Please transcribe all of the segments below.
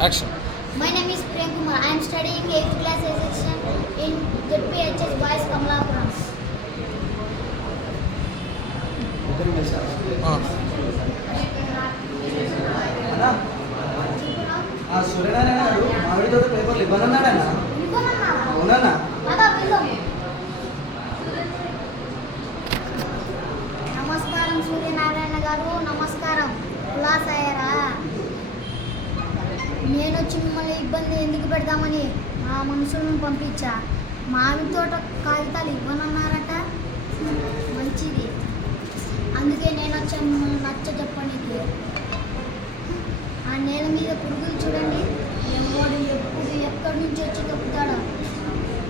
Action. My name is Prem Kumar. I am studying 8th class section in ZPHS Boys Kamalapuram. Suryanarayana గారు మామిడి తోట పేపర్లు ఇవ్వనన్నాడన్నా అవునన్నా నమస్కారం సూర్యనారాయణ గారు. నమస్కారం. ఉల్లాసయ్యారా? నేను వచ్చి మిమ్మల్ని ఇబ్బంది ఎందుకు పెడదామని మా మనుషులను పంపించా. మామిడి తోట కాగితాలు ఇవ్వనన్నారట. మంచిది, అందుకే నేను వచ్చా మిమ్మల్ని నచ్చ చెప్పడానికి. ఆ నేల మీద పురుగులు చూడండి, ఎవడు ఎప్పుడు ఎక్కడి నుంచి వచ్చి తప్పుతాడో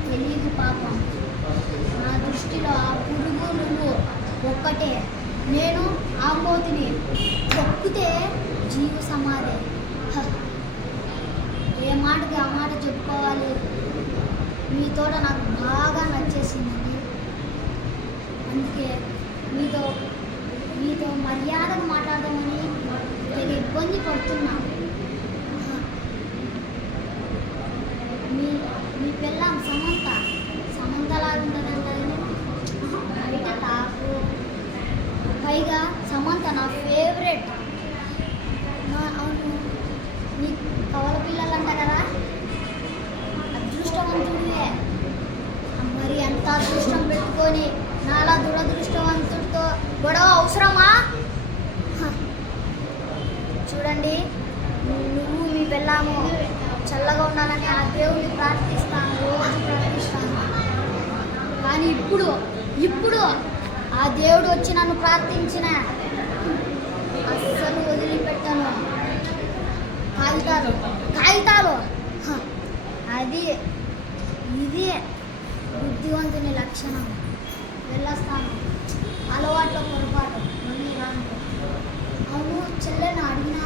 తెలియదు పాపం. నా దృష్టిలో ఆ పురుగు నువ్వు ఒక్కటే. నేను ఆ కోతిని తొక్కితే జీవ సమాధి. ఏ మాటకి ఆ మాట చెప్పుకోవాలి. మీ తోట నాకు బాగా నచ్చేసిందండి. అందుకే మీతో మర్యాదగా మాట్లాడదామని తెగ ఇబ్బంది పడుతున్నా. మీ పిల్లం సమంతలాగా ఉంటుందంట. బయట టాపు, పైగా సమంత నా ఫేవరెట్. అవును, నీ కవల పిల్లలు అంట కదా, అదృష్టవంతుడివే. మరి అంత అదృష్టం పెట్టుకొని నాలా దురదృష్టవంతుడితో గొడవ అవసరమా? చూడండి, నువ్వు మీ పిల్లము చల్లగా ఉండాలని ఆ దేవుడిని ప్రార్థిస్తాను, రోజు ప్రార్థిస్తాను. కానీ ఇప్పుడు ఆ దేవుడు వచ్చి నన్ను ప్రార్థించిన అస్సలు వదిలిపెట్టాను. కాగితాలు అది ఇది బుద్ధివంతుని లక్షణం. వెళ్ళొస్తాను. అలవాట్లో పొరపాటు మళ్ళీ రాను. అవును చెల్లెను అడిగినా